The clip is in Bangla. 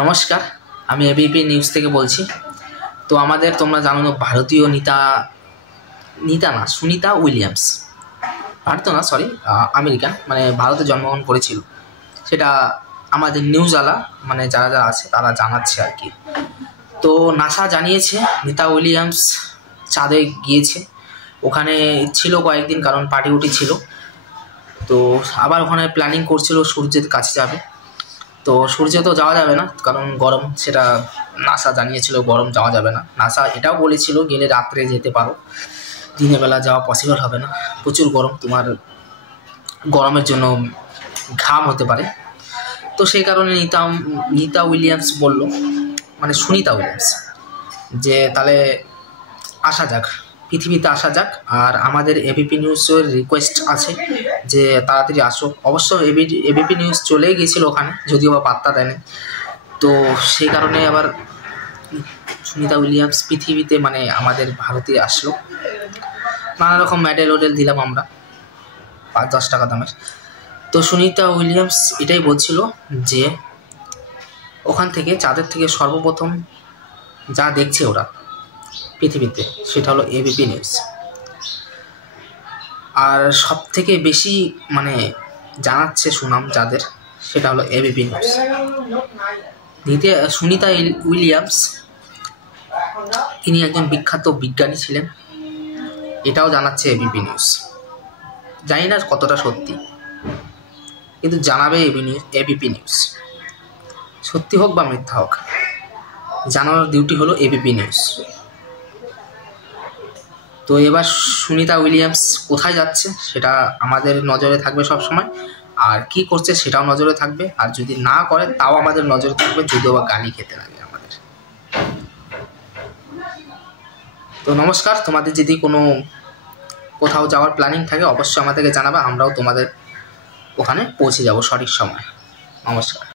নমস্কার, আমি এবিপি নিউজ থেকে বলছি। তো আমাদের তোমরা জানো ভারতীয় সুনিতা উইলিয়ামস, আমেরিকান, মানে ভারতে জন্মগ্রহণ করেছিল। সেটা আমাদের নিউজওয়ালা মানে যারা যারা আছে তারা জানাচ্ছে আর কি। তো নাসা জানিয়েছে নিতা উইলিয়ামস চাঁদে গিয়েছে, ওখানে ছিল কয়েকদিন, কারণ পার্টি উটি ছিল। তো আবার ওখানে প্ল্যানিং করছিল সূর্যের কাছে যাবে। তো সূর্যে তো যাওয়া যাবে না, কারণ গরম, সেটা নাসা জানিয়েছিল গরম যাওয়া যাবে না। নাসা এটাও বলেছিল গেলে রাত্রে যেতে পারো, দিনের বেলা যাওয়া পসিবল হবে না, প্রচুর গরম, তোমার গরমের জন্য ঘাম হতে পারে। তো সেই কারণে নিতা উইলিয়ামস বলল, মানে সুনিতা উইলিয়ামস, যে তাহলে আসা যাক, পৃথিবীতে আসা যাক। আর আমাদের এবিপি নিউজের রিকোয়েস্ট আছে যে তাড়াতাড়ি আসো। অবশ্য এবিপি নিউজ চলে গিয়েছিল ওখানে, যদিও বা পাত্তা দেয়নি। তো সেই কারণে আবার সুনিতা উইলিয়ামস পৃথিবীতে, মানে আমাদের ভারতে আসলো। নানা রকম মেডেল দিলাম আমরা, 5-10 টাকা দামের। তো সুনিতা উইলিয়ামস এটাই বলছিল যে ওখান থেকে, চাঁদের থেকে সর্বপ্রথম যা দেখছে ওরা পৃথিবীতে, সেটা হলো এবিপি নিউজ। আর সব থেকে বেশি মানে জানাচ্ছে সুনাম যাদের, সেটা হলো এবিপি নিউজ। সুনিতা উইলিয়ামস তিনি একজন বিখ্যাত বিজ্ঞানী ছিলেন, এটাও জানাচ্ছে এবিপি নিউজ। জানি না কতটা সত্যি, কিন্তু জানাবে এবিপি নিউজ। সত্যি হোক বা মিথ্যা হোক, জানানোর ডিউটি হলো এবিপি নিউজ। তো এবার সুনিতা উইলিয়ামস কোথায় যাচ্ছে সেটা আমাদের নজরে থাকবে সব সময়, আর কি করছে সেটাও নজরে থাকবে। আর যদি না করে তাও আমাদের নজরে থাকবে, যদিও বা গালি খেতে লাগে আমাদের। তো নমস্কার, তোমাদের যদি কোথাও যাওয়ার প্ল্যানিং থাকে অবশ্যই আমাদেরকে জানাবে, আমরাও তোমাদের ওখানে পৌঁছে যাব সঠিক সময়। নমস্কার।